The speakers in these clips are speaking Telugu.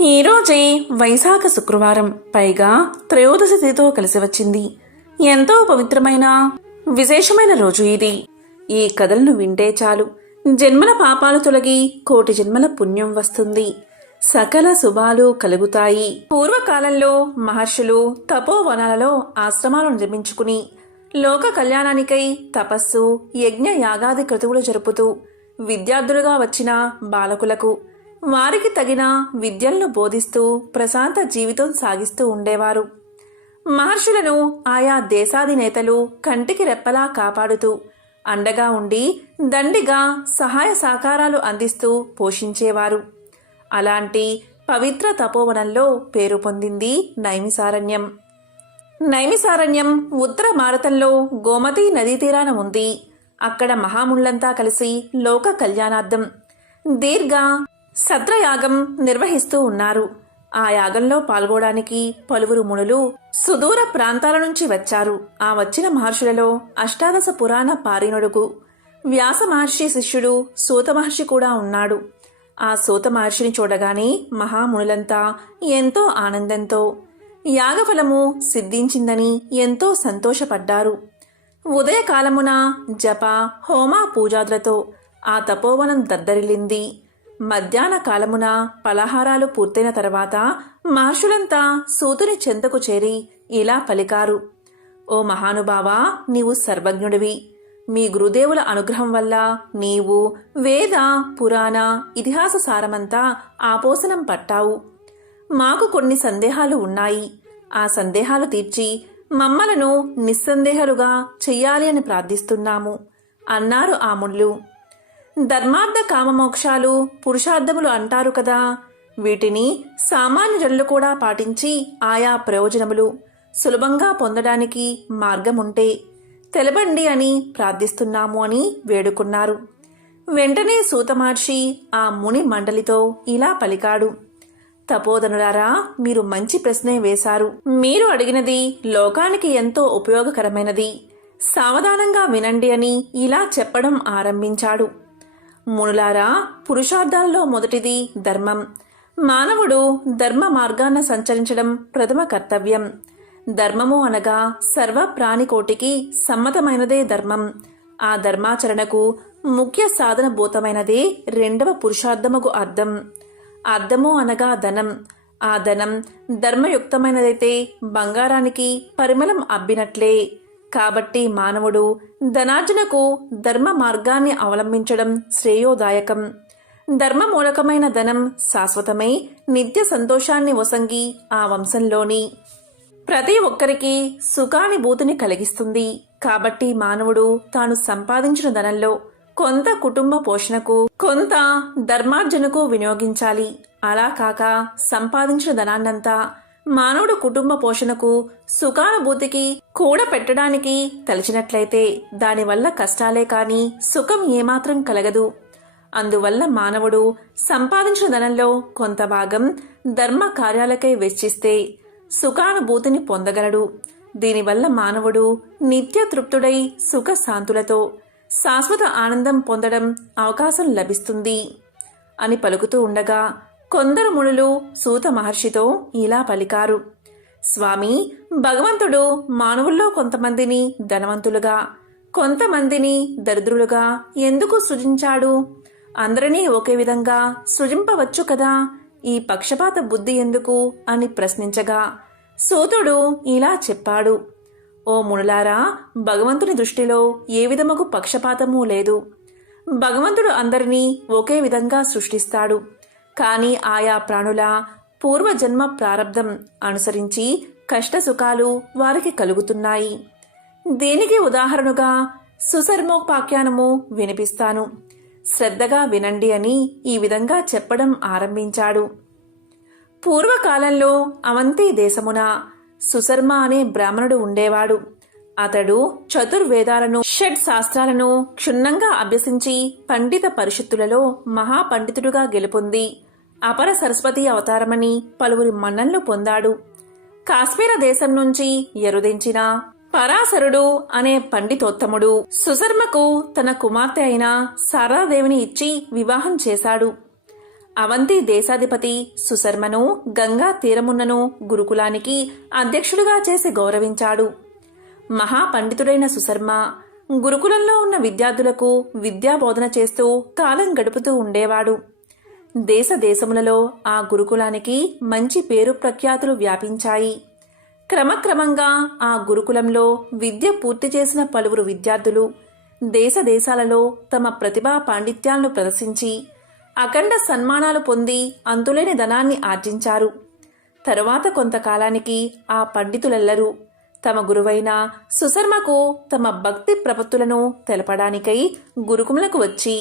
ఈరోజే వైశాఖ శుక్రవారం, పైగా త్రయోదశి తిథితో కలిసి వచ్చింది. ఎంతో పవిత్రమైన విశేషమైన రోజు ఇది. ఈ కథలను వింటే చాలు జన్మల పాపాలు తొలగి కోటి జన్మల పుణ్యం వస్తుంది. సకల శుభాలు కలుగుతాయి. పూర్వకాలంలో మహర్షులు తపోవనాలలో ఆశ్రమాలను నిర్మించుకుని లోక కళ్యాణానికై తపస్సు, యజ్ఞ యాగాది క్రతువులు జరుపుతూ విద్యార్థులుగా వచ్చిన బాలకులకు వారికి తగిన విద్యలను బోధిస్తూ ప్రశాంత జీవితం సాగిస్తూ ఉండేవారు. మహర్షులను ఆయా దేశాధినేతలు కంటికి రెప్పలా కాపాడుతూ అండగా ఉండి దండిగా సహాయ సహకారాలు అందిస్తూ పోషించేవారు. అలాంటి పవిత్ర తపోవనంలో పేరు పొందింది నైమిసారణ్యం. నైమిసారణ్యం ఉత్తర భారతంలో గోమతీ నదీ తీరాన ఉంది. అక్కడ మహామునులంతా కలిసి లోక కళ్యాణార్థం దీర్ఘ సత్రయాగం నిర్వహిస్తూ ఉన్నారు. ఆ యాగంలో పాల్గొనడానికి పలువురు మునులు సుదూర ప్రాంతాల నుంచి వచ్చారు. ఆ వచ్చిన మహర్షులలో అష్టాదశ పురాణ పారీణుడుకు వ్యాస మహర్షి శిష్యుడు సూత మహర్షి కూడా ఉన్నాడు. ఆ సూత మహర్షిని చూడగానే మహామునులంతా ఎంతో ఆనందంతో యాగఫలము సిద్ధించిందని ఎంతో సంతోషపడ్డారు. ఉదయకాలమున జప, హోమ, పూజాదులతో ఆ తపోవనం దద్దరిల్లింది. మధ్యాహ్న కాలమున పలహారాలు పూర్తయిన తర్వాత మహర్షులంతా సూతుని చెంతకు చేరి ఇలా పలికారు: ఓ మహానుభావా, నీవు సర్వజ్ఞుడివి. మీ గురుదేవుల అనుగ్రహం వల్ల నీవు వేద, పురాణ, ఇతిహాస సారమంతా ఆపోసనం పట్టావు. మాకు కొన్ని సందేహాలు ఉన్నాయి. ఆ సందేహాలు తీర్చి మమ్మలను నిస్సందేహాలుగా చెయ్యాలి అని ప్రార్థిస్తున్నాము అన్నారు ఆ మునులు. ధర్మార్థ కామమోక్షాలు పురుషార్థములు అంటారు కదా, వీటిని సామాన్య జనులు కూడా పాటించి ఆయా ప్రయోజనములు సులభంగా పొందడానికి మార్గముంటే తెలపండి అని ప్రార్థిస్తున్నాము అని వేడుకున్నారు. వెంటనే సూత మహర్షి ఆ ముని మండలితో ఇలా పలికాడు: తపోధనులారా, మీరు మంచి ప్రశ్నే వేశారు. మీరు అడిగినది లోకానికి ఎంతో ఉపయోగకరమైనది. సావధానంగా వినండి అని ఇలా చెప్పడం ఆరంభించాడు. మునులారా, పురుషార్థాలలో మొదటిది ధర్మం. మానవుడు ధర్మ మార్గాన సంచరించడం ప్రథమ కర్తవ్యం. ధర్మము అనగా సర్వ ప్రాణికోటికి సమ్మతమైనదే ధర్మం. ఆ ధర్మాచరణకు ముఖ్య సాధన భూతమైనదే రెండవ పురుషార్థముకు అర్థం. అర్థము అనగా ధనం. ఆ ధనం ధర్మయుక్తమైనదైతే బంగారానికి పరిమళం అబ్బినట్లే. కాబట్టి మానవుడు ధనార్జనకు ధర్మ మార్గాన్ని అవలంబించడం శ్రేయోదాయకం. ధర్మమూలకమైన ధనం శాశ్వతమై నిత్య సంతోషాన్ని వసంగి ఆ వంశంలోని ప్రతి ఒక్కరికి సుఖానుభూతిని కలిగిస్తుంది. కాబట్టి మానవుడు తాను సంపాదించిన ధనంలో కొంత కుటుంబ పోషణకు, కొంత ధర్మార్జనకు వినియోగించాలి. అలా కాక సంపాదించిన ధనాన్నంతా మానవుడు కుటుంబ పోషణకు, సుఖానుభూతికి కూడా పెట్టడానికి తలిచినట్లయితే దానివల్ల కష్టాలే కాని సుఖం ఏమాత్రం కలగదు. అందువల్ల మానవుడు సంపాదించిన ధనంలో కొంత భాగం ధర్మ కార్యాలకై వెచ్చిస్తే సుఖానుభూతిని పొందగలడు. దీనివల్ల మానవుడు నిత్య తృప్తుడై సుఖ శాంతులతో శాశ్వత ఆనందం పొందడం అవకాశం లభిస్తుంది అని పలుకుతూ ఉండగా కొందరు మునులు సూత మహర్షితో ఇలా పలికారు: స్వామి, భగవంతుడు మానవుల్లో కొంతమందిని ధనవంతులుగా, కొంతమందిని దరిద్రులుగా ఎందుకు సృజించాడు? అందరినీ ఒకే విధంగా సృజింపవచ్చు కదా, ఈ పక్షపాత బుద్ధి ఎందుకు అని ప్రశ్నించగా సూతుడు ఇలా చెప్పాడు: ఓ మునులారా, భగవంతుని దృష్టిలో ఏ విధముకు పక్షపాతమూ లేదు. భగవంతుడు అందరినీ ఒకే విధంగా సృష్టిస్తాడు. కానీ ఆయా ప్రాణుల పూర్వజన్మ ప్రారబ్ధం అనుసరించి కష్టసుఖాలు వారికి కలుగుతున్నాయి. దీనికి ఉదాహరణగా సుసర్మోపాఖ్యానము వినిపిస్తాను, శ్రద్ధగా వినండి అని ఈ విధంగా చెప్పడం ఆరంభించాడు. పూర్వకాలంలో అవంతి దేశమున సుశర్మ అనే బ్రాహ్మణుడు ఉండేవాడు. అతడు చతుర్వేదాలను, షడ్ శాస్త్రాలను క్షుణ్ణంగా అభ్యసించి పండిత పరిషత్తులలో మహాపండితుడుగా గెలుపొంది అపర సరస్వతి అవతారమని పలువురి మన్ననలు పొందాడు. కాశ్మీర దేశం నుంచి ఎరుదించిన పరాశరుడు అనే పండితోత్తముడు సుశర్మకు తన కుమార్తె అయిన శారదాదేవిని ఇచ్చి వివాహం చేశాడు. అవంతి దేశాధిపతి సుశర్మను గంగా తీరమున్నను గురుకులానికి అధ్యక్షుడిగా చేసి గౌరవించాడు. మహాపండితుడైన సుశర్మ గురుకులంలో ఉన్న విద్యార్థులకు విద్యాబోధన చేస్తూ కాలం గడుపుతూ ఉండేవాడు. దేశములలో ఆ గురుకులానికి మంచి పేరు ప్రఖ్యాతులు వ్యాపించాయి. క్రమక్రమంగా ఆ గురుకులంలో విద్య పూర్తి చేసిన పలువురు విద్యార్థులు దేశాలలో తమ ప్రతిభా పాండిత్యాలను ప్రదర్శించి అఖండ సన్మానాలు పొంది అంతులేని ధనాన్ని ఆర్జించారు. తరువాత కొంతకాలానికి ఆ పండితులెల్లరూ తమ గురువైన సుశర్మకు తమ భక్తి ప్రపత్తులను తెలపడానికై గురుకులకు వచ్చి,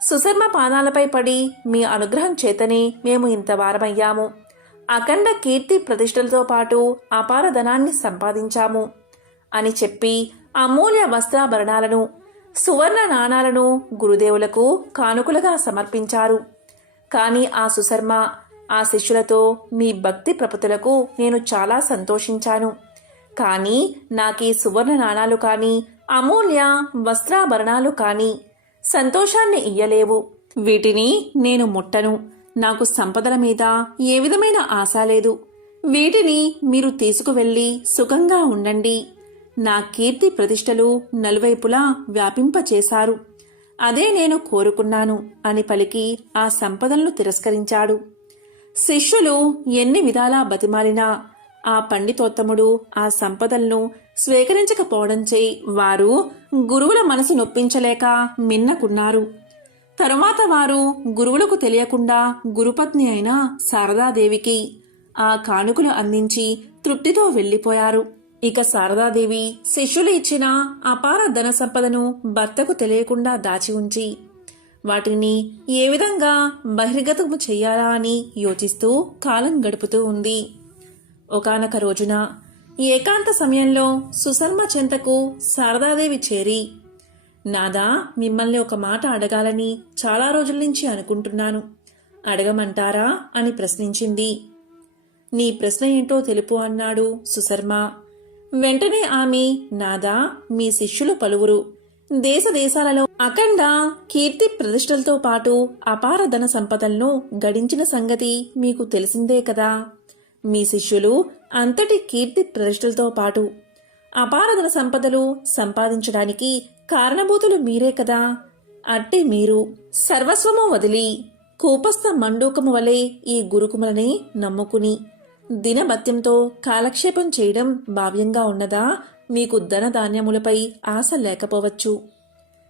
సుశర్మ పాదాలపై పడి మీ అనుగ్రహం చేతనే మేము ఇంతవారమయ్యాము, అఖండ కీర్తి ప్రతిష్టలతో పాటు అపార ధనాన్ని సంపాదించాము అని చెప్పి అమూల్య వస్త్రాభరణాలను సువర్ణ నాణాలను గురుదేవులకు కానుకలుగా సమర్పించారు. కాని ఆ సుశర్మ ఆ శిష్యులతో, మీ భక్తి ప్రపత్తులకు నేను చాలా సంతోషించాను, కానీ నాకీ సువర్ణ నాణాలు కానీ అమూల్య వస్త్రాభరణాలు కానీ సంతోషాన్ని ఇయ్యలేవు. వీటిని నేను ముట్టను. నాకు సంపదల మీద ఏ విధమైన ఆశ లేదు. వీటిని మీరు తీసుకువెళ్ళి సుఖంగా ఉండండి. నా కీర్తి ప్రతిష్టలు నలువైపులా వ్యాపింపచేశారు. అదే నేను కోరుకున్నాను అని పలికి ఆ సంపదలను తిరస్కరించాడు. శిష్యులు ఎన్ని విధాలా బతిమాలినా ఆ పండితోత్తముడు ఆ సంపదలను స్వీకరించకపోవడంచే వారు గురువుల మనసు నొప్పించలేక మిన్నకున్నారు. తరువాత వారు గురువులకు తెలియకుండా గురుపత్ని అయిన శారదాదేవికి ఆ కానుకలు అందించి తృప్తితో వెళ్లిపోయారు. ఇక శారదాదేవి శిష్యులు ఇచ్చిన అపార ధన సంపదను భర్తకు తెలియకుండా దాచి ఉంచి వాటిని ఏ విధంగా బహిర్గతము చెయ్యాలా అని యోచిస్తూ కాలం గడుపుతూ ఉంది. ఒకానొక రోజున ఏకాంత సమయంలో సుశర్మ చెంతకు శారదాదేవి చేరి, నాదా, మిమ్మల్ని ఒక మాట అడగాలని చాలా రోజుల నుంచి అనుకుంటున్నాను, అడగమంటారా అని ప్రశ్నించింది. నీ ప్రశ్న ఏంటో తెలుపు అన్నాడు సుశర్మ. వెంటనే ఆమె, నాదా, మీ శిష్యులు పలువురు దేశాలలో అఖండ కీర్తి ప్రతిష్టలతో పాటు అపార ధన సంపదలను గడించిన సంగతి మీకు తెలిసిందే కదా. మీ శిష్యులు అంతటి కీర్తి ప్రతిష్టలతో పాటు అపారధన సంపదలు సంపాదించడానికి కారణభూతులు మీరే కదా. అట్టి మీరు సర్వస్వము వదిలి కూపస్థ మండూకము వలె ఈ గురుకుమలని నమ్ముకుని దినభత్యంతో కాలక్షేపం చేయడం భావ్యంగా ఉన్నదా? మీకు ధనధాన్యములపై ఆశ లేకపోవచ్చు,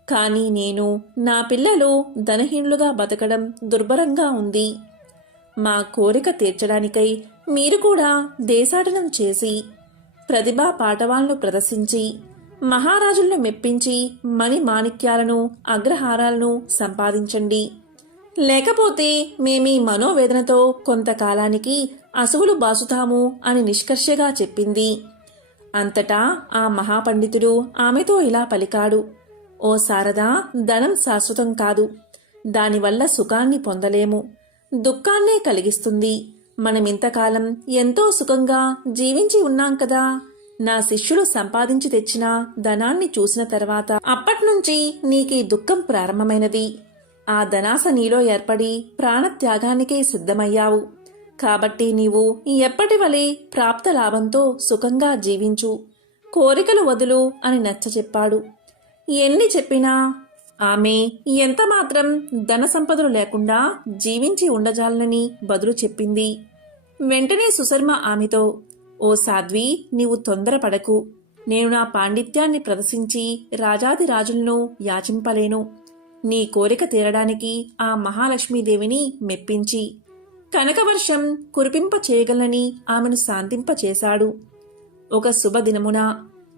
కానీ నేను, నా పిల్లలు ధనహీనులుగా బతకడం దుర్భరంగా ఉంది. మా కోరిక తీర్చడానికై మీరు కూడా దేశాటనం చేసి ప్రతిభా పాటవాలను ప్రదర్శించి మహారాజులను మెప్పించి మణి మాణిక్యాలను అగ్రహారాలను సంపాదించండి. లేకపోతే మేమీ మనోవేదనతో కొంతకాలానికి అసువులు బాసుతాము అని నిష్కర్షగా చెప్పింది. అంతటా ఆ మహాపండితుడు ఆమెతో ఇలా పలికాడు, ఓ శారదా, ధనం శాశ్వతం కాదు. దానివల్ల సుఖాన్ని పొందలేము, దుఃఖాన్నే కలిగిస్తుంది. మనమింతకాలం ఎంతో సుఖంగా జీవించి ఉన్నాం కదా. నా శిష్యులు సంపాదించి తెచ్చిన ధనాన్ని చూసిన తర్వాత అప్పట్నుంచి నీకీ దుఃఖం ప్రారంభమైనది. ఆ ధనాశ నీలో ఏర్పడి ప్రాణత్యాగానికే సిద్ధమయ్యావు. కాబట్టి నీవు ఎప్పటి వలె ప్రాప్త లాభంతో సుఖంగా జీవించు, కోరికలు వదులు అని నచ్చచెప్పాడు. ఎన్ని చెప్పినా ఆమె ఎంతమాత్రం ధన సంపదలు లేకుండా జీవించి ఉండజాలనని బదులు చెప్పింది. వెంటనే సుశర్మ ఆమెతో, ఓ సాధ్వి, నీవు తొందరపడకు. నేను నా పాండిత్యాన్ని ప్రదర్శించి రాజాదిరాజులను యాచింపలేను. నీ కోరిక తీరడానికి ఆ మహాలక్ష్మీదేవిని మెప్పించి కనకవర్షం కురిపింప చేయగలనని ఆమెను శాంతింపచేశాడు. ఒక శుభదినమున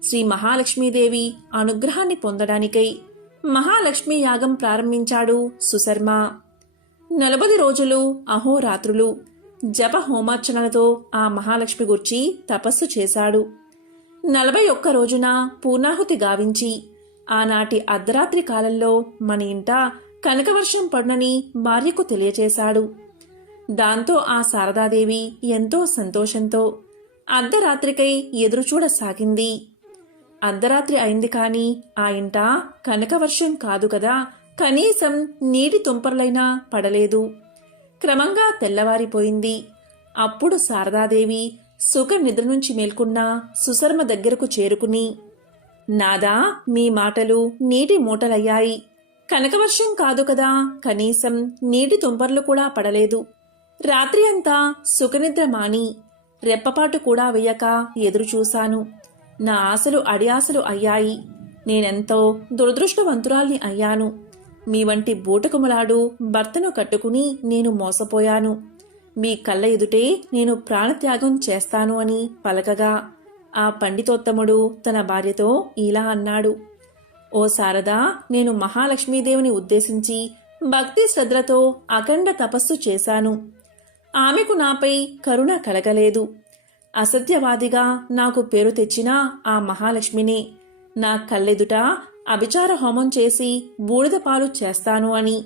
శ్రీ మహాలక్ష్మీదేవి అనుగ్రహాన్ని పొందడానికై మహాలక్ష్మీ యాగం ప్రారంభించాడు సుశర్మ. 40 రోజులు అహోరాత్రులు జప హోమార్చనలతో ఆ మహాలక్ష్మి గుర్చి తపస్సు చేశాడు. 41 రోజున పూర్ణాహుతి గావించి ఆనాటి అర్ధరాత్రి కాలంలో మన ఇంట కనకవర్షం పడునని భార్యకు తెలియచేశాడు. దాంతో ఆ శారదాదేవి ఎంతో సంతోషంతో అర్ధరాత్రికై ఎదురుచూడసాగింది. అర్ధరాత్రి అయింది కాని ఆ ఇంట కనకవర్షం కాదు కదా, కనీసం నీటి తుంపర్లైనా పడలేదు. క్రమంగా తెల్లవారిపోయింది. అప్పుడు శారదాదేవి సుఖ నిద్ర నుంచి మేల్కొన్న సుశర్మ దగ్గరకు చేరుకుని, నాదా, మీ మాటలు నీటి మూటలయ్యాయి. కనకవర్షం కాదు కదా, కనీసం నీటి తుంపర్లు కూడా పడలేదు. రాత్రి అంతా సుఖనిద్ర మాని రెప్పపాటు కూడా వేయక ఎదురుచూశాను. నా ఆశలు అడియాసలు అయ్యాయి. నేనెంతో దురదృష్టవంతురాల్ని అయ్యాను. మీ వంటి బూటకుమలాడు భర్తను కట్టుకుని నేను మోసపోయాను. మీ కళ్ళ ఎదుటే నేను ప్రాణత్యాగం చేస్తాను అని పలకగా ఆ పండితోత్తముడు తన భార్యతో ఇలా అన్నాడు. ఓ శారదా, నేను మహాలక్ష్మీదేవిని ఉద్దేశించి భక్తి శ్రద్ధలతో అఖండ తపస్సు చేశాను. ఆమెకు నాపై కరుణ కలగలేదు. అసత్యవాదిగా నాకు పేరు తెచ్చిన ఆ మహాలక్ష్మిని నా కళ్ళెదుట అభిచార హోమం చేసి బూడిద పాలు చేస్తాను అని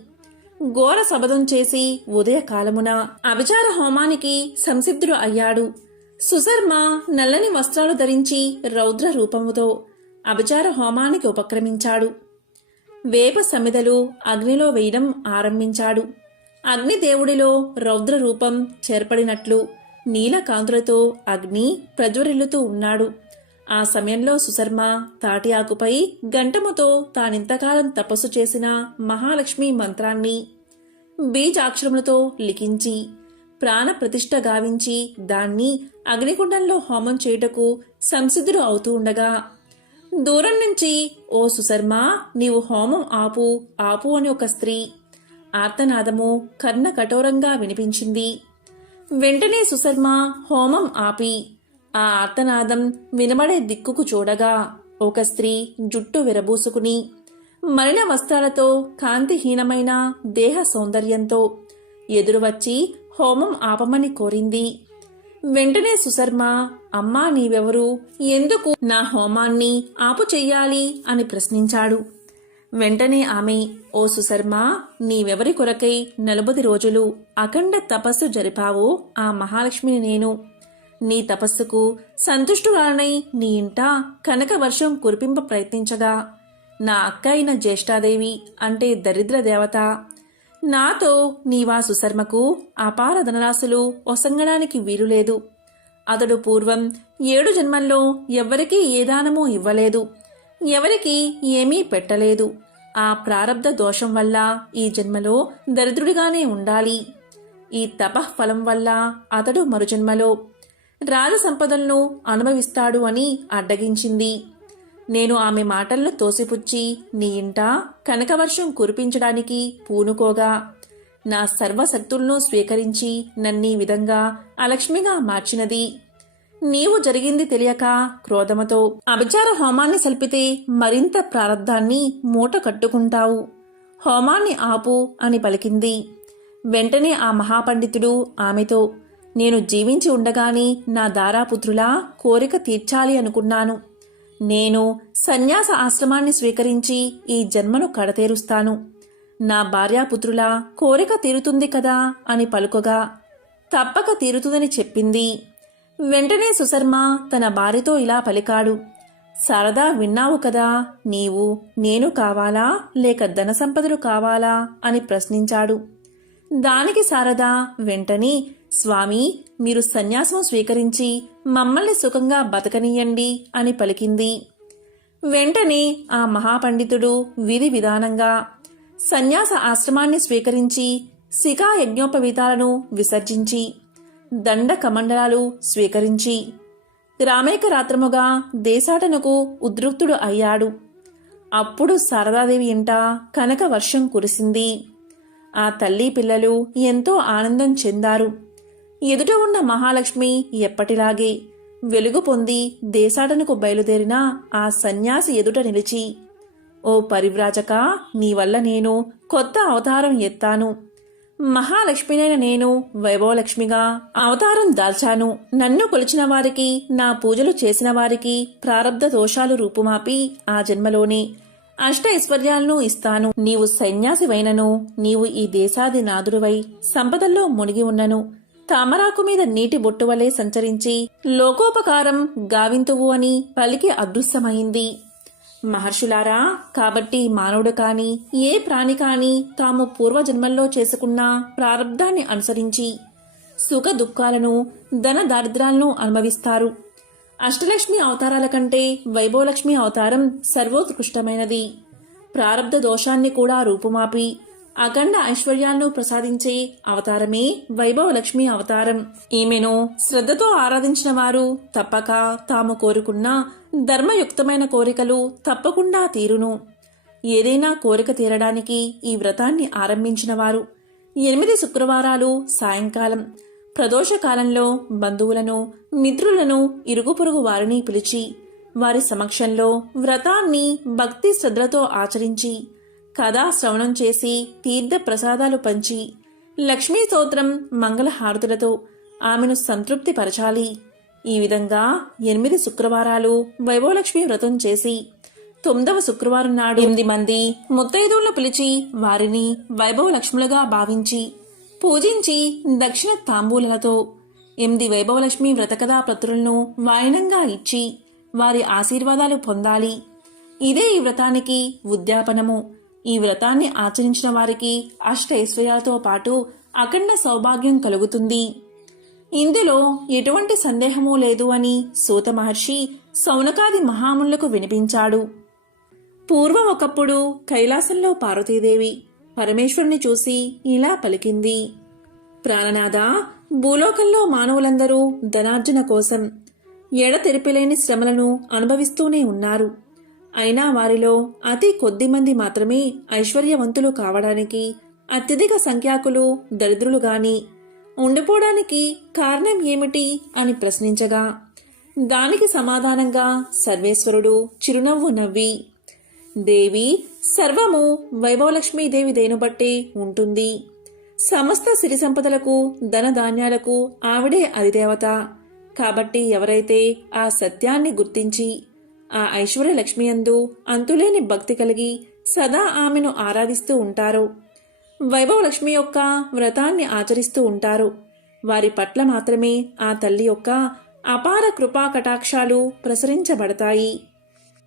ఘోర శపథం చేసి ఉదయకాలమున అభిచార హోమానికి సంసిద్ధుడు అయ్యాడు. సుశర్మ నల్లని వస్త్రాలు ధరించి రౌద్ర రూపముతో అభిచార హోమానికి ఉపక్రమించాడు. వేప సమిదలు అగ్నిలో వేయడం ఆరంభించాడు. అగ్నిదేవుడిలో రౌద్ర రూపం చేర్పడినట్లు నీలకాంతులతో అగ్ని ప్రజ్వరిల్లుతూ ఉన్నాడు. ఆ సమయంలో సుశర్మ తాటి ఆకుపై గంటముతో తానింతకాలం తపస్సు చేసిన మహాలక్ష్మి మంత్రాన్ని బీజాక్షరములతో లిఖించి ప్రాణప్రతిష్ఠ గావించి దాన్ని అగ్నికుండంలో హోమం చేయుటకు సంసిద్ధుడు అవుతూ ఉండగా దూరం నుంచి, ఓ సుశర్మ, నీవు హోమం ఆపు ఆపు అని ఒక స్త్రీ ఆర్తనాదము కర్ణ కఠోరంగా వినిపించింది. వెంటనే సుశర్మ హోమం ఆపి ఆ ఆర్తనాదం వినబడే దిక్కుకు చూడగా ఒక స్త్రీ జుట్టు విరబూసుకుని మలిన వస్త్రాలతో కాంతిహీనమైన దేహ సౌందర్యంతో ఎదురు వచ్చి హోమం ఆపమని కోరింది. వెంటనే సుశర్మ, అమ్మా, నీవెవరు, ఎందుకు నా హోమాన్ని ఆపు చెయ్యాలి అని ప్రశ్నించాడు. వెంటనే ఆమె, ఓ సుశర్మ, నీవెవరి కొరకై 40 రోజులు అఖండ తపస్సు జరిపావో ఆ మహాలక్ష్మిని నేను. నీ తపస్సుకు సంతుష్టురాలనై నీ ఇంట కనక వర్షం కురిపింప ప్రయత్నించగా నా అక్క అయిన జ్యేష్ఠాదేవి అంటే దరిద్ర దేవత నాతో నీవా సుశర్మకు అపార ధనరాశులు ఒసంగడానికి వీలులేదు. అతడు పూర్వం 7 జన్మల్లో ఎవ్వరికీ ఏ దానమూ ఇవ్వలేదు, ఎవరికి ఏమీ పెట్టలేదు. ఆ ప్రారబ్ధ దోషం వల్ల ఈ జన్మలో దరిద్రుడిగానే ఉండాలి. ఈ తపఃఫలం వల్ల అతడు మరుజన్మలో రాజసంపదలను అనుభవిస్తాడు అని అడ్డగించింది. నేను ఆమె మాటలను తోసిపుచ్చి నీ ఇంట కనకవర్షం కురిపించడానికి పూనుకోగా నా సర్వశక్తులను స్వీకరించి నన్నీ విధంగా అలక్ష్మిగా మార్చినది. నీవు జరిగింది తెలియక క్రోధముతో అభిచార హోమాన్ని సల్పితే మరింత ప్రారబ్ధాన్ని మూట కట్టుకుంటావు. హోమాన్ని ఆపు అని పలికింది. వెంటనే ఆ మహాపండితుడు ఆమెతో, నేను జీవించి ఉండగానే నా దారాపుత్రులా కోరిక తీర్చాలి అనుకున్నాను. నేను సన్యాస ఆశ్రమాన్ని స్వీకరించి ఈ జన్మను కడతేరుస్తాను. నా భార్యాపుత్రుల కోరిక తీరుతుంది కదా అని పలుకగా తప్పక తీరుతుందని చెప్పింది. వెంటనే సుశర్మ తన భార్యతో ఇలా పలికాడు. శారదా, విన్నావు కదా, నీవు నేను కావాలా లేక ధన సంపదలు కావాలా అని ప్రశ్నించాడు. దానికి శారద వెంటనే, స్వామి, మీరు సన్యాసం స్వీకరించి మమ్మల్ని సుఖంగా బతకనీయండి అని పలికింది. వెంటనే ఆ మహాపండితుడు విధి విధానంగా సన్యాస ఆశ్రమాన్ని స్వీకరించి శిఖా యజ్ఞోపవీతాలను విసర్జించి దండ కమండలాలు స్వీకరించి రామేక రాత్రముగా దేశాటనకు ఉద్రుక్తుడు అయ్యాడు. అప్పుడు శారదాదేవి ఇంట కనక వర్షం కురిసింది. ఆ తల్లి పిల్లలు ఎంతో ఆనందం చెందారు. ఎదుట ఉన్న మహాలక్ష్మి ఎప్పటిలాగే వెలుగు పొంది దేశాటనకు బయలుదేరిన ఆ సన్యాసి ఎదుట నిలిచి, ఓ పరివ్రాజక, నీ వల్ల నేను కొత్త అవతారం ఎత్తాను. మహాలక్ష్మినైన నేను వైభవలక్ష్మిగా అవతారం దాల్చాను. నన్ను కొలిచిన వారికి, నా పూజలు చేసిన వారికి ప్రారబ్ధ దోషాలు రూపుమాపి ఆ జన్మలోనే అష్ట ఐశ్వర్యాలను ఇస్తాను. నీవు సన్యాసివైనను, నీవు ఈ దేశాది నాదుడివై సంపదల్లో మునిగి ఉన్నను, తామరాకు మీద నీటి బొట్టు వలె సంచరించి లోకోపకారం గావింతువు అని పలికి అదృశ్యమైంది. మహర్షులారా, కాబట్టి మానవుడు కాని ఏ ప్రాణి కాని తాము పూర్వజన్మల్లో చేసుకున్న ప్రారబ్ధాన్ని అనుసరించి సుఖ దుఃఖాలను ధన దారిద్ర్యాలను అనుభవిస్తారు. అష్టలక్ష్మి అవతారాల కంటే వైభవలక్ష్మి అవతారం సర్వోత్కృష్టమైనది. ప్రారబ్ధ దోషాన్ని కూడా రూపుమాపి అఖండ ఐశ్వర్యాలను ప్రసాదించే అవతారమే వైభవలక్ష్మి అవతారం. ఈమెను శ్రద్ధతో ఆరాధించిన వారు తప్పక తాము కోరుకున్న ధర్మయుక్తమైన కోరికలు తప్పకుండా తీరును. ఏదైనా కోరిక తీరడానికి ఈ వ్రతాన్ని ఆరంభించిన వారు 8 శుక్రవారాలు సాయంకాలం ప్రదోషకాలంలో బంధువులను, మిత్రులను, ఇరుగు పొరుగు వారిని పిలిచి వారి సమక్షంలో వ్రతాన్ని భక్తి శ్రద్ధలతో ఆచరించి కథా శ్రవణం చేసి తీర్థ ప్రసాదాలు పంచి లక్ష్మీ స్తోత్రం మంగళహారతులతో ఆమెను సంతృప్తి పరచాలి. ఈ విధంగా 8 శుక్రవారాలు వైభవలక్ష్మి వ్రతం చేసి 9వ శుక్రవారం నాడు 8 మంది ముత్తైదువులను పిలిచి వారిని వైభవలక్ష్ములుగా భావించి పూజించి దక్షిణ తాంబూలలతో 8 వైభవలక్ష్మి వ్రతకథా ప్రతులను వాయనంగా ఇచ్చి వారి ఆశీర్వాదాలు పొందాలి. ఇదే ఈ వ్రతానికి ఉద్యాపనము. ఈ వ్రతాన్ని ఆచరించిన వారికి అష్టైశ్వర్యాలతో పాటు అఖండ సౌభాగ్యం కలుగుతుంది. ఇందులో ఎటువంటి సందేహమూ లేదు అని సూత మహర్షి సౌనకాది మహామునులకు వినిపించాడు. పూర్వం ఒకప్పుడు కైలాసంలో పార్వతీదేవి పరమేశ్వరుని చూసి ఇలా పలికింది: ప్రాణనాథ, భూలోకంలో మానవులందరూ ధనార్జన కోసం ఎడతెరిపిలేని శ్రమలను అనుభవిస్తూనే ఉన్నారు. అయినా వారిలో అతి కొద్ది మంది మాత్రమే ఐశ్వర్యవంతులు కావడానికి, అత్యధిక సంఖ్యాకులు దరిద్రులు గాని ఉండిపోవడానికి కారణం ఏమిటి అని ప్రశ్నించగా దానికి సమాధానంగా సర్వేశ్వరుడు చిరునవ్వు నవ్వి, దేవి, సర్వము వైభవలక్ష్మీదేవి దేనుబట్టే ఉంటుంది. సమస్త సిరి సంపదలకు ధనధాన్యాలకు ఆవిడే అధిదేవత. కాబట్టి ఎవరైతే ఆ సత్యాన్ని గుర్తించి ఆ ఐశ్వర్యలక్ష్మి యందు అంతులేని భక్తి కలిగి సదా ఆమెను ఆరాధిస్తూ ఉంటారో, వైభవలక్ష్మి యొక్క వ్రతాన్ని ఆచరిస్తూ ఉంటారు, వారి పట్ల మాత్రమే ఆ తల్లి యొక్క అపార కృపా కటాక్షాలు ప్రసరించబడతాయి.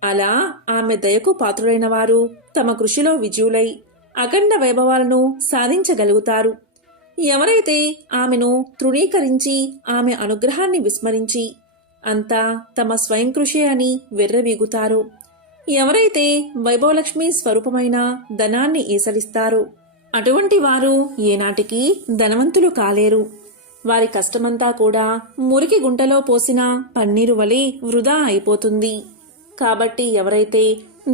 అలా ఆమె దయకు పాత్రులైన వారు తమ కృషిలో విజయులై అఖండ వైభవాలను సాధించగలుగుతారు. ఎవరైతే ఆమెను తృణీకరించి ఆమె అనుగ్రహాన్ని విస్మరించి అంతా తమ స్వయం కృషి అని వెర్రవీగుతారో, ఎవరైతే వైభవలక్ష్మి స్వరూపమైన ధనాన్ని ఈసలిస్తారో అటువంటి వారు ఏనాటికి ధనవంతులు కాలేరు. వారి కష్టమంతా కూడా మురికి గుంటలో పోసిన పన్నీరు వలె వృధా అయిపోతుంది. కాబట్టి ఎవరైతే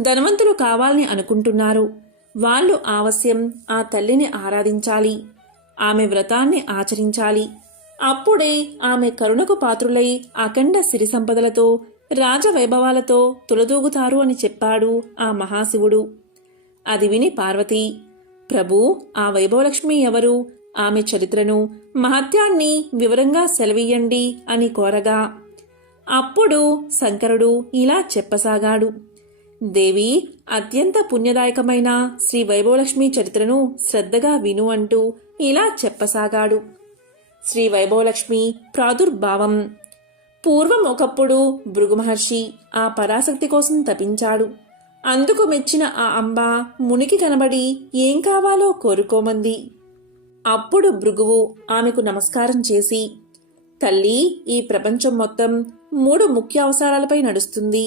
ధనవంతులు కావాలని అనుకుంటున్నారో వాళ్ళు అవశ్యం ఆ తల్లిని ఆరాధించాలి, ఆమె వ్రతాన్ని ఆచరించాలి. అప్పుడే ఆమె కరుణకు పాత్రులై అఖండ సిరి సంపదలతో రాజవైభవాలతో తులదూగుతారు అని చెప్పాడు ఆ మహాశివుడు. అది విని పార్వతి, ప్రభు, ఆ వైభవలక్ష్మి ఎవరు? ఆమె చరిత్రను, మహత్యాన్ని వివరంగా సెలవీయండి అని కోరగా అప్పుడు శంకరుడు ఇలా చెప్పసాగాడు. దేవి, అత్యంత పుణ్యదాయకమైన శ్రీ వైభవలక్ష్మి చరిత్రను శ్రద్ధగా విను అంటూ ఇలా చెప్పసాగాడు. శ్రీ వైభవలక్ష్మి ప్రాదుర్భావం. పూర్వం ఒకప్పుడు భృగు మహర్షి ఆ పరాశక్తి కోసం తపించాడు. అందుకు మెచ్చిన ఆ అంబ మునికి కనబడి ఏం కావాలో కోరుకోమంది. అప్పుడు భృగువు ఆమెకు నమస్కారం చేసి, తల్లి, ఈ ప్రపంచం మొత్తం 3 ముఖ్య అవసరాలపై నడుస్తుంది.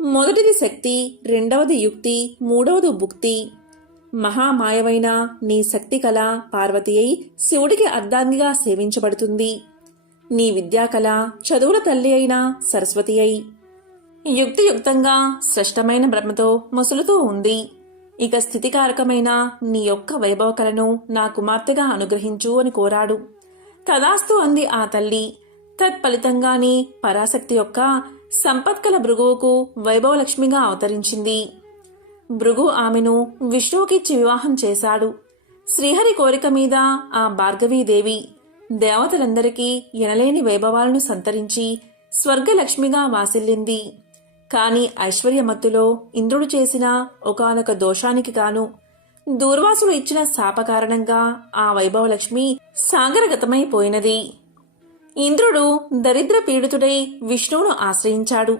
మొదటిది శక్తి, రెండవది యుక్తి, మూడవది భుక్తి. మహామాయమైన నీ శక్తి కళ పార్వతి అయి శివుడికి అర్ధాంగిగా సేవించబడుతుంది. నీ విద్యాకళ చదువుల తల్లి అయిన సరస్వతి అయి యుక్తియుక్తంగా స్పష్టమైన బ్రహ్మతో మొసలుతూ ఉంది. ఇక స్థితికారకమైన నీ యొక్క వైభవ కళను నా కుమార్తెగా అనుగ్రహించు అని కోరాడు. తదాస్తు అంది ఆ తల్లి. తత్ఫలితంగానే పరాశక్తి యొక్క సంపత్కల భృగువుకు వైభవలక్ష్మిగా అవతరించింది. భృగు ఆమెను విష్ణువుకిచ్చి వివాహం చేశాడు. శ్రీహరి కోరిక మీద ఆ భార్గవీదేవి దేవతలందరికీ ఎనలేని వైభవాలను సంతరించి స్వర్గలక్ష్మిగా వాసిల్లింది. కాని ఐశ్వర్యమత్తులో ఇంద్రుడు చేసిన ఒకానొక దోషానికి గాను దూర్వాసుడు ఇచ్చిన శాప కారణంగా ఆ వైభవలక్ష్మి సాగరగతమైపోయినది. ఇంద్రుడు దరిద్ర పీడితుడై విష్ణువును ఆశ్రయించాడు.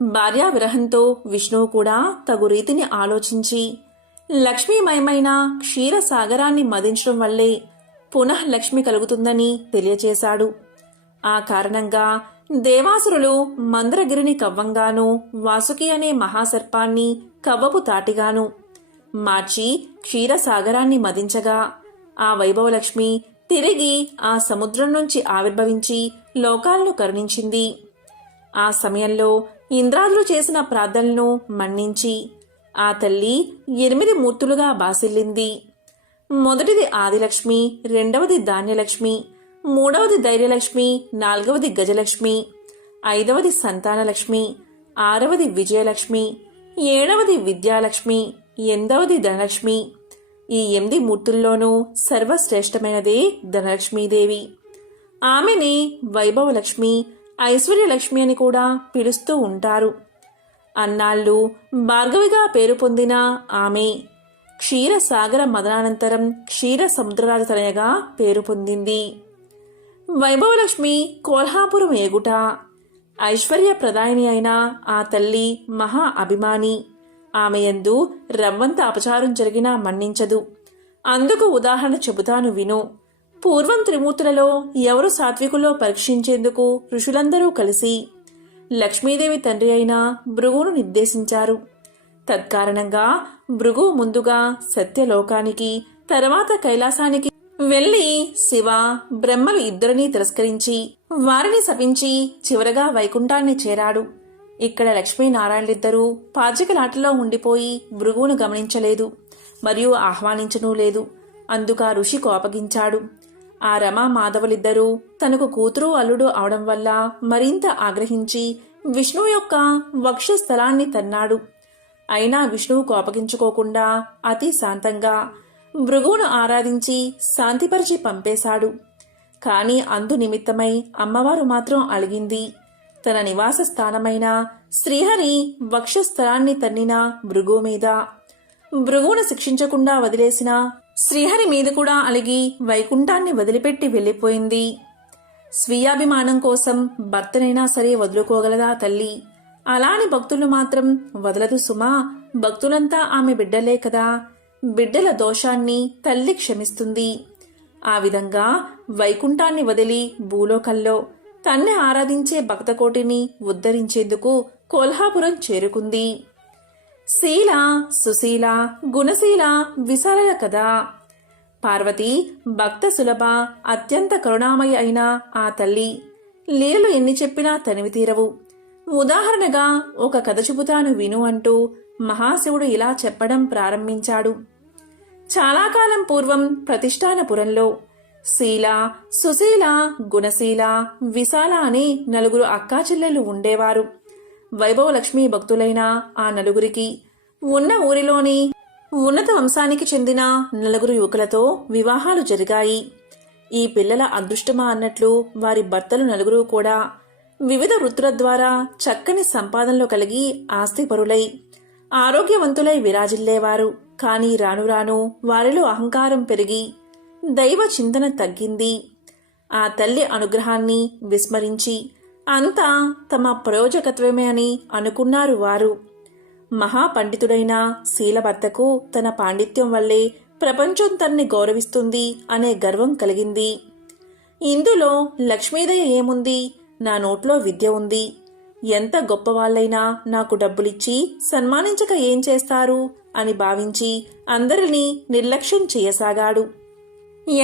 భార్యా విరహంతో విష్ణువు కూడా తగు రీతిని ఆలోచించి లక్ష్మీమయమైన క్షీరసాగరాన్ని మదించడం వల్లే పునః లక్ష్మి కలుగుతుందని తెలియచేశాడు. ఆ కారణంగా దేవాసురులు మందరగిరిని కవ్వంగాను, వాసుకి అనే మహాసర్పాన్ని కవ్వపు తాటిగాను మార్చి క్షీరసాగరాన్ని మదించగా ఆ వైభవలక్ష్మి తిరిగి ఆ సముద్రం నుంచి ఆవిర్భవించి లోకాలను కరుణించింది. ఆ సమయంలో ఇంద్రాదులు చేసిన ప్రార్థనలను మన్నించి ఆ తల్లి 8 మూర్తులుగా బాసిల్లింది. మొదటిది ఆదిలక్ష్మి, రెండవది ధాన్యలక్ష్మి, మూడవది ధైర్యలక్ష్మి, నాలుగవది గజలక్ష్మి, ఐదవది సంతానలక్ష్మి, ఆరవది విజయలక్ష్మి, ఏడవది విద్యాలక్ష్మి, ఎనిమిదవది ధనలక్ష్మి. ఈ 8 మూర్తుల్లోనూ సర్వశ్రేష్టమైనదే ధనలక్ష్మీదేవి. ఆమెని వైభవలక్ష్మి, ఐశ్వర్యలక్ష్మి అని కూడా పిలుస్తూ ఉంటారు. అన్నాళ్ళు భార్గవిగా పేరు పొందిన ఆమె క్షీరసాగర మదనానంతరం క్షీర సముద్రరాజతనయగా పేరు పొందింది. వైభవలక్ష్మి కోల్హాపురం ఏగుట, ఐశ్వర్య ప్రదాయిని అయిన ఆ తల్లి మహా అభిమాని. ఆమె యందు రవ్వంత అపచారం జరిగినా మన్నించదు. అందుకు ఉదాహరణ చెబుతాను విను. పూర్వం త్రిమూర్తులలో ఎవరు సాత్వికులో పరీక్షించేందుకు ఋషులందరూ కలిసి లక్ష్మీదేవి తండ్రి అయిన భృగువును నిర్దేశించారు. తత్కారణంగా భృగువు ముందుగా సత్యలోకానికి, తర్వాత కైలాసానికి వెళ్లి శివ, బ్రహ్మలు ఇద్దరినీ తిరస్కరించి వారిని శపించి చివరగా వైకుంఠాన్ని చేరాడు. ఇక్కడ లక్ష్మీనారాయణలిద్దరూ పాచికలాటలో ఉండిపోయి భృగువును గమనించలేదు, మరియు ఆహ్వానించనూ లేదు. అందుక ఋషి కోపగించాడు. ఆ రమా మాధవులిద్దరూ తనకు కూతురు అల్లుడు అవడం వల్ల మరింత ఆగ్రహించి విష్ణువు యొక్క వక్షస్థలాన్ని తన్నాడు. అయినా విష్ణువు కోపగించుకోకుండా అతి శాంతంగా భృగువును ఆరాధించి శాంతిపరిచి పంపేశాడు. కాని అందు నిమిత్తమై అమ్మవారు మాత్రం అలిగింది. తన నివాస స్థానమైన శ్రీహరి వక్షస్థలాన్ని తన్నిన భృగువు మీద, భృగువును శిక్షించకుండా వదిలేసిన శ్రీహరి మీద కూడా అలిగి వైకుంఠాన్ని వదిలిపెట్టి వెళ్ళిపోయింది. స్వీయాభిమానం కోసం భర్తనైనా సరే వదులుకోగలదా తల్లి? అలాని భక్తులు మాత్రం వదలదు సుమా. భక్తులంతా ఆమె బిడ్డలే కదా. బిడ్డల దోషాన్ని తల్లి క్షమిస్తుంది. ఆ విధంగా వైకుంఠాన్ని వదిలి భూలోకంలో తన్నే ఆరాధించే భక్తకోటిని ఉద్ధరించేందుకు కోల్హాపురం చేరుకుంది. శీల, సుశీల, గుణశీల, విశాల కదా. పార్వతి భక్త సులభ, అత్యంత కరుణామయ అయిన ఆ తల్లి లీలలు ఎన్ని చెప్పినా తనివి తీరవు. ఉదాహరణగా ఒక కథ చెబుతాను విను అంటూ మహాశివుడు ఇలా చెప్పడం ప్రారంభించాడు. చాలా కాలం పూర్వం ప్రతిష్టానపురంలో శీల, సుశీల, గుణశీల, విశాల అనే 4 అక్కాచెల్లెలు ఉండేవారు. వైభవలక్ష్మి భక్తులైన ఆ 4కి ఉన్న ఊరిలోని ఉన్నత వంశానికి చెందిన 4 యువకులతో వివాహాలు జరిగాయి. ఈ పిల్లల అదృష్టమా అన్నట్లు వారి భర్తలు 4 కూడా వివిధ వృత్తుల ద్వారా చక్కని సంపాదనలు కలిగి ఆస్తిపరులై ఆరోగ్యవంతులై విరాజిల్లేవారు. కాని రాను రాను వారిలో అహంకారం పెరిగి దైవ చింతన తగ్గింది. ఆ తల్లి అనుగ్రహాన్ని విస్మరించి అంతా తమ ప్రయోజకత్వమే అని అనుకున్నారు వారు. మహాపండితుడైన శీలభర్తకు తన పాండిత్యం వల్లే ప్రపంచం తన్ని గౌరవిస్తుంది అనే గర్వం కలిగింది. ఇందులో లక్ష్మీదయ ఏముంది? నా నోట్లో విద్య ఉంది. ఎంత గొప్పవాళ్లైనా నాకు డబ్బులిచ్చి సన్మానించక ఏం చేస్తారు అని భావించి అందరినీ నిర్లక్ష్యం చేయసాగాడు.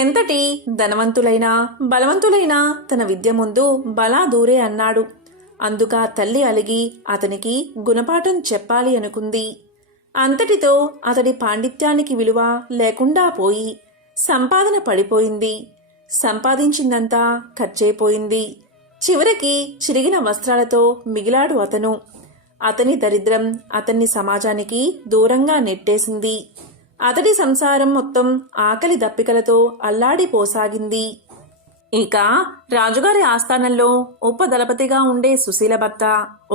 ఎంతటి ధనవంతులైనా బలవంతులైనా తన విద్య ముందు బలా దూరే అన్నాడు. అందుక తల్లి అలిగి అతనికి గుణపాఠం చెప్పాలి అనుకుంది. అంతటితో అతడి పాండిత్యానికి విలువ లేకుండా పోయి సంపాదన పడిపోయింది. సంపాదించిందంతా ఖర్చయిపోయింది. చివరికి చిరిగిన వస్త్రాలతో మిగిలాడు అతను. అతని దరిద్రం అతన్ని సమాజానికి దూరంగా నెట్టేసింది. అతడి సంసారం మొత్తం ఆకలి దప్పికలతో అల్లాడిపోసాగింది. ఇక రాజుగారి ఆస్థానంలో ఉపదళపతిగా ఉండే సుశీల భర్త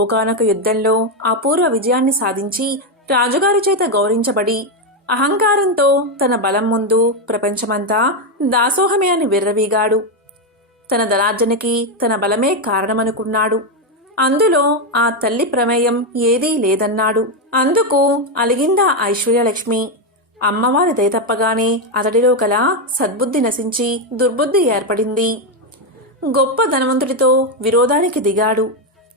ఒకానొక యుద్ధంలో అపూర్వ విజయాన్ని సాధించి రాజుగారి చేత గౌరవించబడి అహంకారంతో తన బలం ముందు ప్రపంచమంతా దాసోహమే అని విర్రవీగాడు. తన ధనార్జనకి తన బలమే కారణమనుకున్నాడు. అందులో ఆ తల్లి ప్రమేయం ఏదీ లేదన్నాడు. అందుకు అలిగిందా ఐశ్వర్యలక్ష్మి. అమ్మవారి దయతప్పగానే అతడిలో కల సద్బుద్ధి నశించి దుర్బుద్ధి ఏర్పడింది. గొప్ప ధనవంతుడితో విరోధానికి దిగాడు.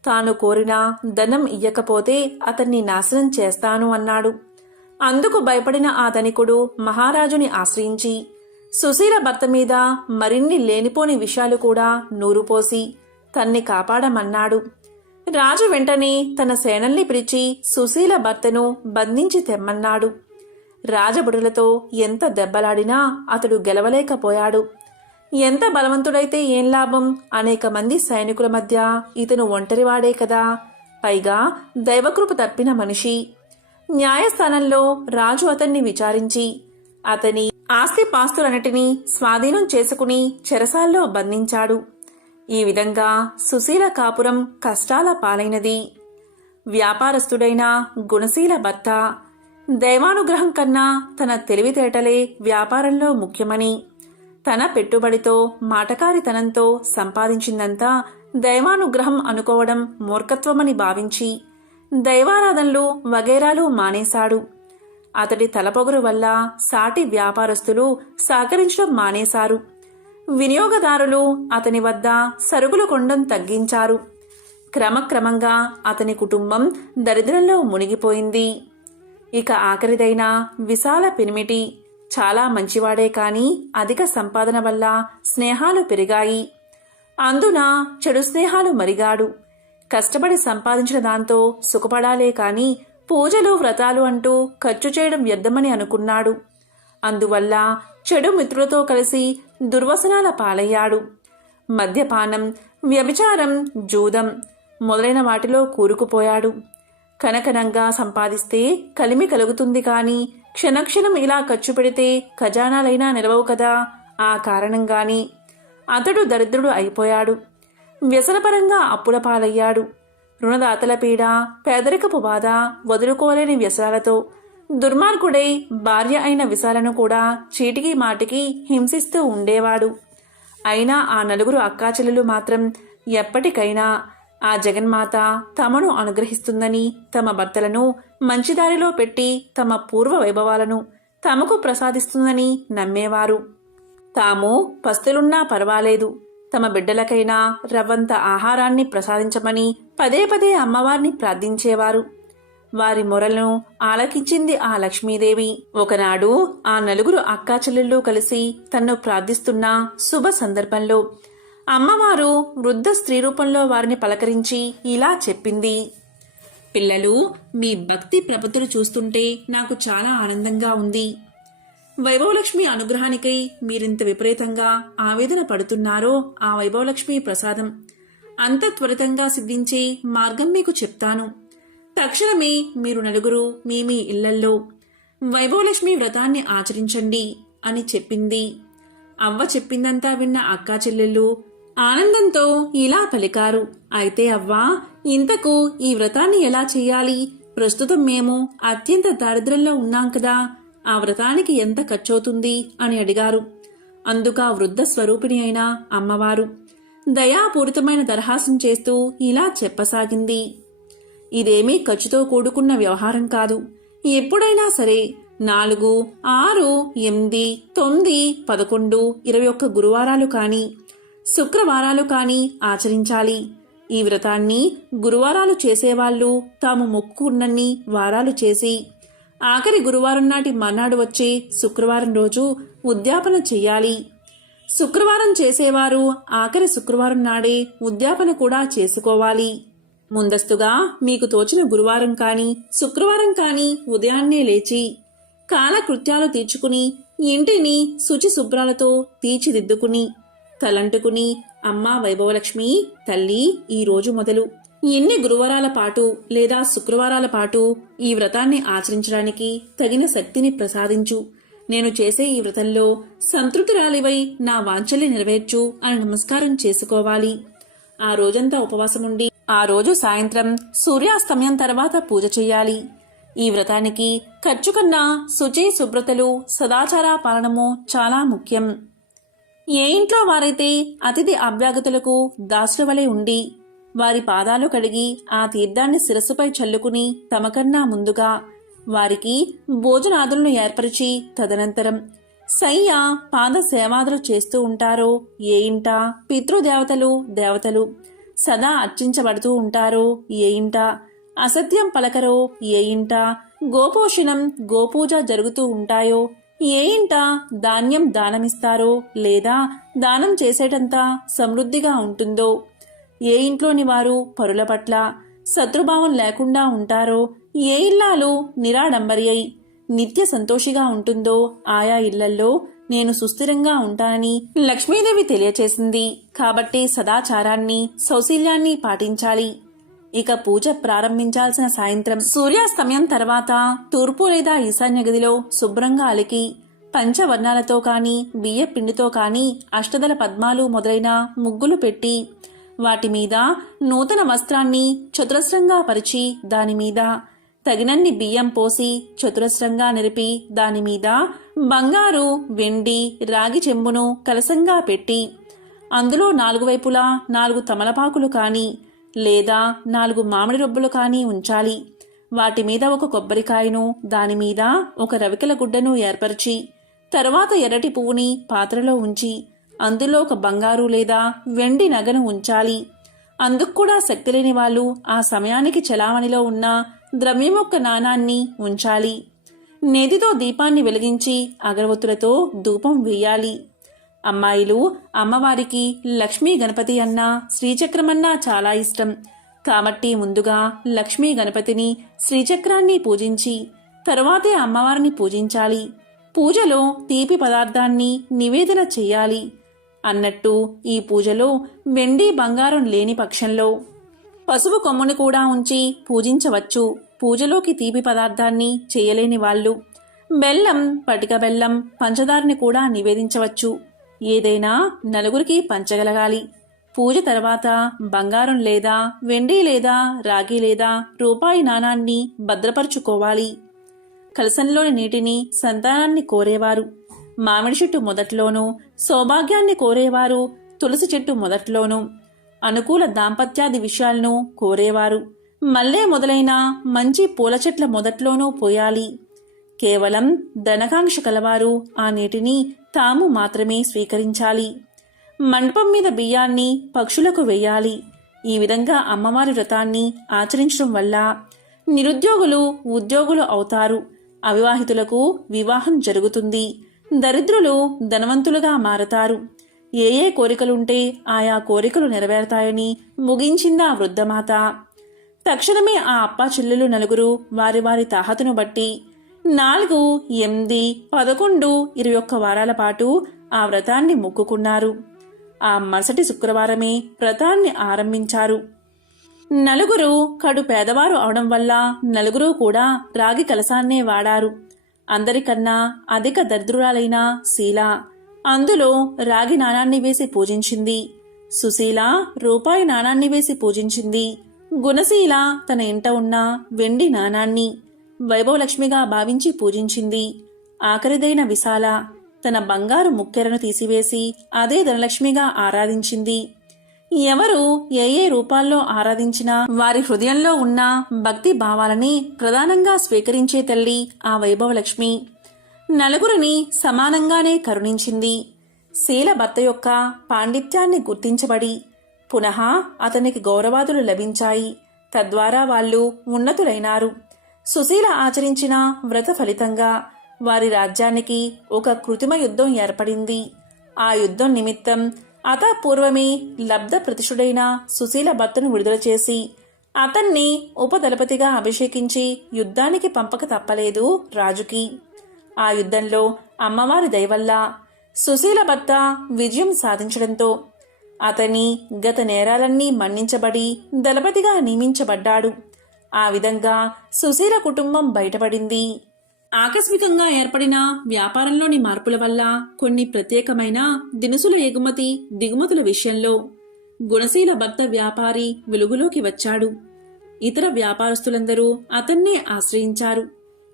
తాను కోరిన ధనం ఇయ్యకపోతే అతన్ని నాశనం చేస్తాను అన్నాడు. అందుకు భయపడిన ఆ ధనికుడు మహారాజుని ఆశ్రయించి సుశీల భర్త మీద మరిన్ని లేనిపోని విషయాలు కూడా నూరుపోసి తన్ని కాపాడమన్నాడు. రాజు వెంటనే తన సేనల్ని పిలిచి సుశీల భర్తను బంధించి తెమ్మన్నాడు. రాజభటులతో ఎంత దెబ్బలాడినా అతడు గెలవలేకపోయాడు. ఎంత బలవంతుడైతే ఏం లాభం, అనేక మంది సైనికుల మధ్య ఇతను ఒంటరివాడే కదా, పైగా దైవకృప తప్పిన మనిషి. న్యాయస్థానంలో రాజు అతన్ని విచారించి అతని ఆస్తిపాస్తులన్నిటినీ స్వాధీనం చేసుకుని చెరసాల్లో బంధించాడు. ఈ విధంగా సుశీల కాపురం కష్టాల పాలైనది. వ్యాపారస్తుడైన గుణశీల భర్త దైవానుగ్రహం కన్నా తన తెలివితేటలే వ్యాపారంలో ముఖ్యమని, తన పెట్టుబడితో మాటకారితనంతో సంపాదించిందంతా దైవానుగ్రహం అనుకోవడం మూర్ఖత్వమని భావించి దైవారాధనలు వగైరాలు మానేశాడు. అతడి తలపొగరు వల్ల సాటి వ్యాపారస్తులు సహకరించడం మానేశారు. వినియోగదారులు అతని వద్ద సరుకులు కొనడం తగ్గించారు. క్రమక్రమంగా అతని కుటుంబం దరిద్రంలో మునిగిపోయింది. ఇక ఆఖరిదైన విశాల పెనిమిటి చాలా మంచివాడే కాని అధిక సంపాదన వల్ల స్నేహాలు పెరిగాయి. అందున చెడు స్నేహాలు మరిగాడు. కష్టపడి సంపాదించిన దాంతో సుఖపడాలే కాని పూజలు వ్రతాలు అంటూ ఖర్చు చేయడం వ్యర్థమని అనుకున్నాడు. అందువల్ల చెడు మిత్రులతో కలిసి దుర్వసనాల పాలయ్యాడు. మద్యపానం, వ్యభిచారం, జూదం మొదలైన వాటిలో కూరుకుపోయాడు. కనకనంగా సంపాదిస్తే కలిమి కలుగుతుంది కాని క్షణక్షణం ఇలా ఖర్చు పెడితే ఖజానాలైనా నిలవవు కదా. ఆ కారణంగాని అతడు దరిద్రుడు అయిపోయాడు. వ్యసనపరంగా అప్పుల పాలయ్యాడు. రుణదాతల పీడ, పేదరికపు బాధ, వదులుకోలేని వ్యసనాలతో దుర్మార్గుడై భార్య అయిన విశాలను కూడా చీటికి మాటికి హింసిస్తూ ఉండేవాడు. అయినా ఆ నలుగురు అక్కాచెల్లెలు మాత్రం ఎప్పటికైనా ఆ జగన్మాత తమను అనుగ్రహిస్తుందని, తమ భర్తలను మంచిదారిలో పెట్టి తమ పూర్వ వైభవాలను తమకు ప్రసాదిస్తుందని నమ్మేవారు. తాము పస్తులున్నా పర్వాలేదు, తమ బిడ్డలకైనా రవ్వంత ఆహారాన్ని ప్రసాదించమని పదే పదే అమ్మవారిని ప్రార్థించేవారు. వారి మొరలను ఆలకించింది ఆ లక్ష్మీదేవి. ఒకనాడు ఆ నలుగురు అక్కాచెల్లెళ్ళు కలిసి తన్ను ప్రార్థిస్తున్న శుభ సందర్భంలో అమ్మవారు వృద్ధ స్త్రీ రూపంలో వారిని పలకరించి ఇలా చెప్పింది. పిల్లలు, మీ భక్తి ప్రపత్తులు చూస్తుంటే నాకు చాలా ఆనందంగా ఉంది. వైభవలక్ష్మి అనుగ్రహానికై మీరింత విపరీతంగా ఆవేదన పడుతున్నారో ఆ వైభవలక్ష్మి ప్రసాదం అంత త్వరితంగా సిద్ధించే మార్గం మీకు చెప్తాను. తక్షణమే మీరు నలుగురు మీ మీ ఇళ్లల్లో వైభవలక్ష్మి వ్రతాన్ని ఆచరించండి అని చెప్పింది. అవ్వ చెప్పిందంతా విన్న అక్కా చెల్లెళ్ళు ఆనందంతో ఇలా పలికారు. అయితే అవ్వా, ఇంతకు ఈ వ్రతాన్ని ఎలా చెయ్యాలి? ప్రస్తుతం మేము అత్యంత దారిద్ర్యంలో ఉన్నాం కదా, ఆ వ్రతానికి ఎంత ఖర్చవుతుంది అని అడిగారు. అందుకా వృద్ధ స్వరూపిణి అయిన అమ్మవారు దయాపూరితమైన దరహాసం చేస్తూ ఇలా చెప్పసాగింది. ఇదేమీ ఖర్చుతో కూడుకున్న వ్యవహారం కాదు. ఎప్పుడైనా సరే 4, 6, 8, 9, 11, 21 గురువారాలు కాని శుక్రవారాలు కాని ఆచరించాలి. ఈ వ్రతాన్ని గురువారాలు చేసేవాళ్లు తాము మొక్కుకున్నన్ని వారాలు చేసి ఆఖరి గురువారం నాటి మర్నాడు వచ్చే శుక్రవారం రోజు ఉద్యాపన చెయ్యాలి. శుక్రవారం చేసేవారు ఆఖరి శుక్రవారం నాడే ఉద్యాపన కూడా చేసుకోవాలి. ముందస్తుగా మీకు తోచిన గురువారం కాని శుక్రవారం కాని ఉదయాన్నే లేచి కాలకృత్యాలు తీర్చుకుని ఇంటిని శుచి శుభ్రాలతో తీర్చిదిద్దుకుని తలంటుకుని, అమ్మా వైభవలక్ష్మి తల్లి, ఈ రోజు మొదలు ఎన్ని గురువారాల పాటు లేదా శుక్రవారాల పాటు ఈ వ్రతాన్ని ఆచరించడానికి తగిన శక్తిని ప్రసాదించు. నేను చేసే ఈ వ్రతంలో సంతృప్తిరాలివై నా వాంఛల్ని నెరవేర్చు అని నమస్కారం చేసుకోవాలి. ఆ రోజంతా ఉపవాసముండి ఆ రోజు సాయంత్రం సూర్యాస్తమయం తర్వాత పూజ చెయ్యాలి. ఈ వ్రతానికి ఖర్చు కన్నా శుచి శుభ్రతలు సదాచార పాలనము చాలా ముఖ్యం. ఏ ఇంట్లో వారైతే అతిథి అభ్యాగతులకు దాసుల వలె ఉండి వారి పాదాలు కడిగి ఆ తీర్థాన్ని శిరస్సుపై చల్లుకుని తమకన్నా ముందుగా వారికి భోజనాదులను ఏర్పరిచి తదనంతరం సయ్య పాద సేవాదులు చేస్తూ ఉంటారో, ఏ ఇంట పితృదేవతలు దేవతలు సదా అర్చించబడుతూ ఉంటారో, ఏ ఇంట అసత్యం పలకరో, ఏ ఇంట గోపోషణం గోపూజ జరుగుతూ ఉంటాయో, ఏ ఇంట ధాన్యం దానమిస్తారో లేదా దానం చేసేటంత సమృద్ధిగా ఉంటుందో, ఏ ఇంట్లోని వారు పరుల పట్ల శత్రుభావం లేకుండా ఉంటారో, ఏ ఇల్లాలు నిరాడంబరి అయి నిత్య సంతోషిగా ఉంటుందో ఆయా ఇళ్లల్లో నేను సుస్థిరంగా ఉంటానని లక్ష్మీదేవి తెలియచేసింది. కాబట్టి సదాచారాన్ని సౌశీల్యాన్ని పాటించాలి. ఇక పూజ ప్రారంభించాల్సిన సాయంత్రం సూర్యాస్తమయం తర్వాత తూర్పు లేదా ఈశాన్య గదిలో శుభ్రంగా అలికి పంచవర్ణాలతో కాని బియ్య పిండితో కాని అష్టదల పద్మాలు మొదలైన ముగ్గులు పెట్టి వాటి మీద నూతన వస్త్రాన్ని చతురస్రంగా పరిచి దానిమీద తగినన్ని బియ్యం పోసి చతురస్రంగా నిలిపి దానిమీద బంగారు వెండి రాగి చెంబును కలసంగా పెట్టి అందులో 4 వైపులా 4 తమలపాకులు కాని లేదా 4 మామిడి రొబ్బులు కాని ఉంచాలి. వాటి మీద ఒక కొబ్బరికాయను దానిమీద ఒక రవికల గుడ్డను ఏర్పరిచి తరువాత ఎర్రటి పువ్వుని పాత్రలో ఉంచి అందులో ఒక బంగారు లేదా వెండి నగను ఉంచాలి. అందుకు కూడా శక్తి లేని వాళ్ళు ఆ సమయానికి చలామణిలో ఉన్న ద్రవ్యమొక్క నాణాన్ని ఉంచాలి. నేతితో దీపాన్ని వెలిగించి అగరవత్తులతో ధూపం వేయాలి. అమ్మాయిలు అమ్మవారికి లక్ష్మీ గణపతి అన్నా శ్రీచక్రమన్నా చాలా ఇష్టం కాబట్టి ముందుగా లక్ష్మీ గణపతిని శ్రీచక్రాన్ని పూజించి తరువాతే అమ్మవారిని పూజించాలి. పూజలో తీపి పదార్థాన్ని నివేదన చెయ్యాలి. అన్నట్టు ఈ పూజలో వెండి బంగారం లేని పక్షంలో పసుపు కొమ్ముని కూడా ఉంచి పూజించవచ్చు. పూజలోకి తీపి పదార్థాన్ని చేయలేని వాళ్ళు బెల్లం, పటిక బెల్లం, పంచదారని కూడా నివేదించవచ్చు. ఏదైనా నలుగురికి పంచగలగాలి. పూజ తర్వాత బంగారం లేదా వెండి లేదా రాగి లేదా రూపాయి నాణాన్ని భద్రపరుచుకోవాలి. కలశంలోని నీటిని సంతానాన్ని కోరేవారు మామిడి చెట్టు మొదట్లోనూ, సౌభాగ్యాన్ని కోరేవారు తులసి చెట్టు మొదట్లోనూ, అనుకూల దాంపత్యాది విషయాలను కోరేవారు మల్లె మొదలైన మంచి పూల చెట్ల మొదట్లోనూ పోయాలి. కేవలం ధనకాంక్ష కలవారు ఆ నీటిని తాము మాత్రమే స్వీకరించాలి. మండపం మీద బియ్యాన్ని పక్షులకు వేయాలి. ఈ విధంగా అమ్మవారి వ్రతాన్ని ఆచరించడం వల్ల నిరుద్యోగులు ఉద్యోగులు అవుతారు. అవివాహితులకు వివాహం జరుగుతుంది. దరిద్రులు ధనవంతులుగా మారతారు. ఏ ఏ కోరికలుంటే ఆయా కోరికలు నెరవేరతాయని ముగించిందా వృద్ధమాత. తక్షణమే ఆ అప్పా చెల్లెలు నలుగురు వారి వారి తాహతును బట్టి 4, 8, 11, 21 వారాల పాటు ఆ వ్రతాన్ని మొక్కుకున్నారు. ఆ మరుసటి శుక్రవారమే వ్రతాన్ని ఆరంభించారు. నలుగురు కడు పేదవారు అవడం వల్ల నలుగురు కూడా రాగి కలశాన్నే వాడారు. అందరికన్నా అధిక దరిద్రురాలైన శీల అందులో రాగి నాణాన్ని వేసి పూజించింది. సుశీల రూపాయి నాణాన్ని వేసి పూజించింది. గుణశీల తన ఇంట ఉన్న వెండి నాణాన్ని వైభవలక్ష్మిగా భావించి పూజించింది. ఆఖరిదైన విశాల తన బంగారు ముక్కెరను తీసివేసి అదే ధనలక్ష్మిగా ఆరాధించింది. ఎవరు ఏ ఏ రూపాల్లో ఆరాధించినా వారి హృదయంలో ఉన్న భక్తి భావాలని ప్రధానంగా స్వీకరించే తల్లి ఆ వైభవలక్ష్మి. నలుగురిని సమానంగానే కరుణించింది. శీల భర్త యొక్క పాండిత్యాన్ని గుర్తించబడి పునః అతనికి గౌరవాదులు లభించాయి. తద్వారా వాళ్ళు ఉన్నతులైనారు. సుశీల ఆచరించిన వ్రత ఫలితంగా వారి రాజ్యానికి ఒక కృత్రిమ యుద్ధం ఏర్పడింది. ఆ యుద్ధం నిమిత్తం అతపూర్వమే లబ్ధ ప్రతిష్ఠుడైన సుశీల భర్తను విడుదల చేసి అతన్ని ఉపదళపతిగా అభిషేకించి యుద్ధానికి పంపక తప్పలేదు రాజుకి. ఆ యుద్ధంలో అమ్మవారి దయవల్ల సుశీల భర్త విజయం సాధించడంతో అతని గత నేరాలన్నీ మన్నించబడి దళపతిగా నియమించబడ్డాడు. ఆ విధంగా సుశీల కుటుంబం బయటపడింది. ఆకస్మికంగా ఏర్పడిన వ్యాపారంలోని మార్పుల వల్ల కొన్ని ప్రత్యేకమైన దినుసుల ఎగుమతి దిగుమతుల విషయంలో గుణశీల భర్త వ్యాపారి వెలుగులోకి వచ్చాడు. ఇతర వ్యాపారస్తులందరూ అతన్నే ఆశ్రయించారు.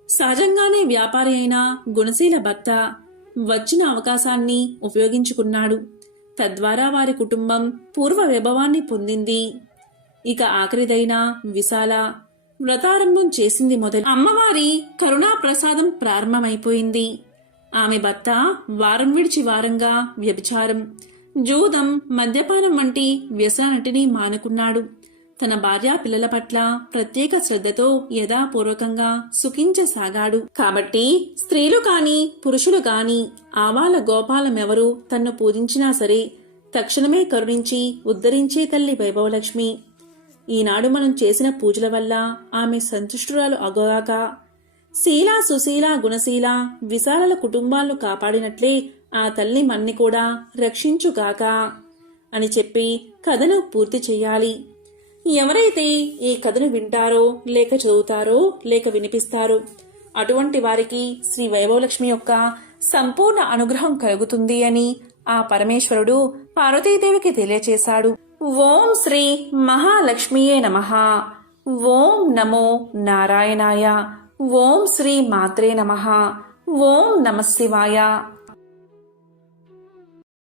సహజంగానే వ్యాపారి అయిన గుణశీల భర్త వచ్చిన అవకాశాన్ని ఉపయోగించుకున్నాడు. తద్వారా వారి కుటుంబం పూర్వ వైభవాన్ని పొందింది. ఇక ఆఖరిదైన విశాల వ్రతారంభం చేసింది మొదలు. అమ్మవారి కరుణా ప్రసాదం ప్రారంభమైపోయింది. ఆమె భర్త వారం విడిచి వారంగా వ్యభిచారం, జూదం, మద్యపానం వంటి వ్యసనాన్నిటినీ మానుకున్నాడు. తన భార్యా పిల్లల పట్ల ప్రత్యేక శ్రద్ధతో యథాపూర్వకంగా సుఖించసాగాడు. కాబట్టి స్త్రీలు కాని పురుషులు కాని ఆవాల గోపాలమెవరూ తన్ను పూజించినా సరే తక్షణమే కరుణించి ఉద్ధరించే తల్లి వైభవలక్ష్మి. ఈనాడు మనం చేసిన పూజల వల్ల ఆమె సంతుష్టురాలు అగోగాక శీల, సుశీల, గుణశీల, విశాలల కుటుంబాలను కాపాడినట్లే ఆ తల్లి మన్ని కూడా రక్షించుగాక అని చెప్పి కథను పూర్తి చెయ్యాలి. ఎవరైతే ఈ కథను వింటారో లేక చదువుతారో లేక వినిపిస్తారో అటువంటి వారికి శ్రీ వైభవలక్ష్మి యొక్క సంపూర్ణ అనుగ్రహం కలుగుతుంది అని ఆ పరమేశ్వరుడు పార్వతీదేవికి తెలియచేశాడు. ఓం శ్రీ మహాలక్ష్మియే నమః. ఓం నమో నారాయణాయ. ఓం శ్రీ మాత్రే నమః. ఓం నమః శివాయ.